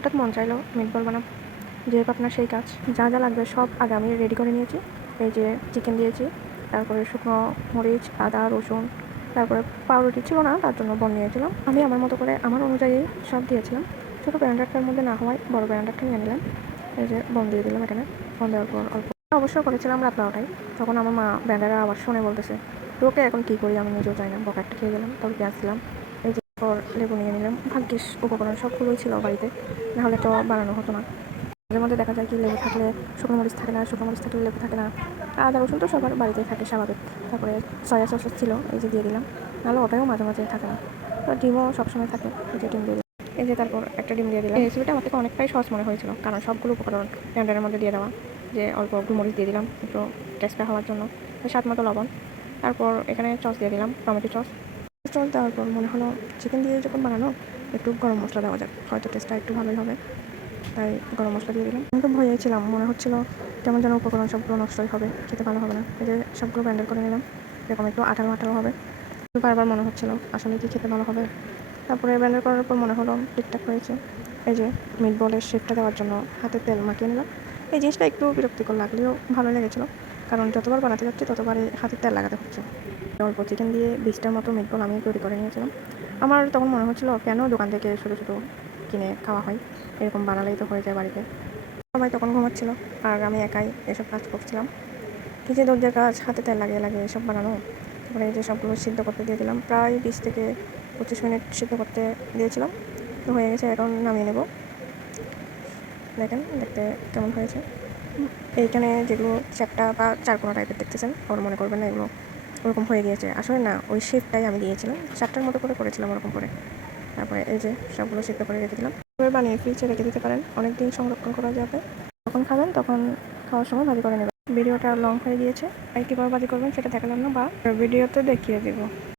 হঠাৎ মন চাইলো মিটবল বানাবো, যেহেতু আপনার সেই কাজ। যা যা লাগবে সব আগে আমি রেডি করে নিয়েছি। এই যে চিকেন দিয়েছি, তারপরে শুকনো মরিচ, আদা, রসুন, তারপরে পাউরুটি ছিল না, তার জন্য বন নিয়েছিলাম। আমি আমার মতো করে আমার অনুযায়ী সব দিয়েছিলাম। ছোটো ব্র্যান্ডারটার মধ্যে না হওয়ায় বড় ব্র্যান্ডারটা নিয়ে নিলাম। এই যে বন দিয়ে দিলাম এখানে। বন দেওয়ার পর অল্প অবশ্য করেছিলাম রাত 12টায়। তখন আমার মা ব্র্যান্ডারের আওয়াজ শুনে বলতেছে, তোকে এখন কী করি আমি নিজেও চাই না। বকা একটা খেয়ে গেলাম, তবে পেঁয়াজ দিলাম। এই যে পর লেবু নিয়ে নিলাম। ভাগ্যিস উপকরণ সবগুলোই ছিল বাড়িতে, নাহলে তো বানানো হতো না। মাঝে মধ্যে দেখা যায় কি লেবু থাকলে শুকনো মরিচ থাকে না, শুকনো মরিচ থাকলে লেবু থাকে না। আদা রসুন তো সবার বাড়িতেই থাকে স্বাভাবিক। তারপরে সয়া সস ছিল, এই যে দিয়ে দিলাম, নাহলে ওটাও মাঝে মাঝে থাকে না। তো ডিমও সবসময় থাকে, এই যে ডিম দিয়ে দিলাম। এই যে তারপর একটা ডিম দিয়ে দিলাম। এই রেসিপিটা আমার থেকে অনেকটাই সহজ মনে হয়েছিল, কারণ সবগুলো উপকরণ ব্লেন্ডারের মধ্যে দিয়ে দেওয়া। যে অল্প গোলমরিচ দিয়ে দিলাম একটু টেস্টটা হওয়ার জন্য, স্বাদ মতো লবণ। তারপর এখানে সস দিয়ে দিলাম, টমেটো সস। সস দেওয়ার পর মনে হলো চিকেন দিয়ে যখন বানানো একটু গরম মশলা দেওয়া যাক, হয়তো টেস্টটা একটু ভালোই হবে। তাই গরম মশলা দিয়ে দিলাম। আমি তো ভয়েই ছিলাম, মনে হচ্ছিলো কেমন যেন উপকরণ সবগুলো নষ্টই হবে, খেতে ভালো হবে না। এই যে সবগুলো ব্লেন্ডার করে নিলাম, এরকম একটু আঠালো আঠালো হবে। বারবার মনে হচ্ছিলো আসলে কি খেতে ভালো হবে। তারপরে ব্লেন্ডার করার পর মনে হলো ঠিকঠাক হয়েছে। এই যে মিটবলের শেপটা দেওয়ার জন্য হাতে তেল মাখিয়ে নিলাম। এই জিনিসটা একটু বিরক্তিকর লাগলেও ভালো লেগেছিলো, কারণ যতবার বানাতে যাচ্ছি ততবারই হাতে তেল লাগাতে হচ্ছে। অল্প চিকেন দিয়ে 20টার মতো মিটবল আমি তৈরি করে নিয়েছিলাম। আমার তখন মনে হচ্ছিলো কেন দোকান থেকে ছোটো ছোটো কিনে খাওয়া হয়, এরকম বানালেই তো হয়ে যায় বাড়িতে। সবাই তখন ঘুমাচ্ছিল আর আমি একাই এসব কাজ করছিলাম। কী যে ধৈর্যের কাজ, হাতে তেল লাগিয়ে লাগিয়ে এসব বানানো। তারপরে এই যে সবগুলো সিদ্ধ করতে দিয়ে দিলাম, প্রায় 20 থেকে 25 মিনিট সিদ্ধ করতে দিয়েছিলাম। তো হয়ে গেছে, এখন নামিয়ে নেব। দেখেন দেখতে কেমন হয়েছে। এইখানে যেগুলো চ্যাপটা বা চারকোনা টাইপের দেখতেছেন, ওর মনে করবেন না এগুলো ওরকম হয়ে গিয়েছে, আসলে না, ওই শেপটাই আমি দিয়েছিলাম, চারটার মতো করে করেছিলাম ওরকম করে। তারপরে এই যে সবগুলো সিদ্ধ করে রেখে দিলাম। এবার বানিয়ে ফ্রিজে রেখে দিতে পারেন, অনেক দিন সংরক্ষণ করা যাবে। যখন খাবেন তখন খাওয়ার সময় ভাজি করে নেবেন। ভিডিওটা লং হয়ে গিয়েছে, তাই কীভাবে ভাজি করবেন সেটা দেখালাম না, বা ভিডিওতে দেখিয়ে দেবো।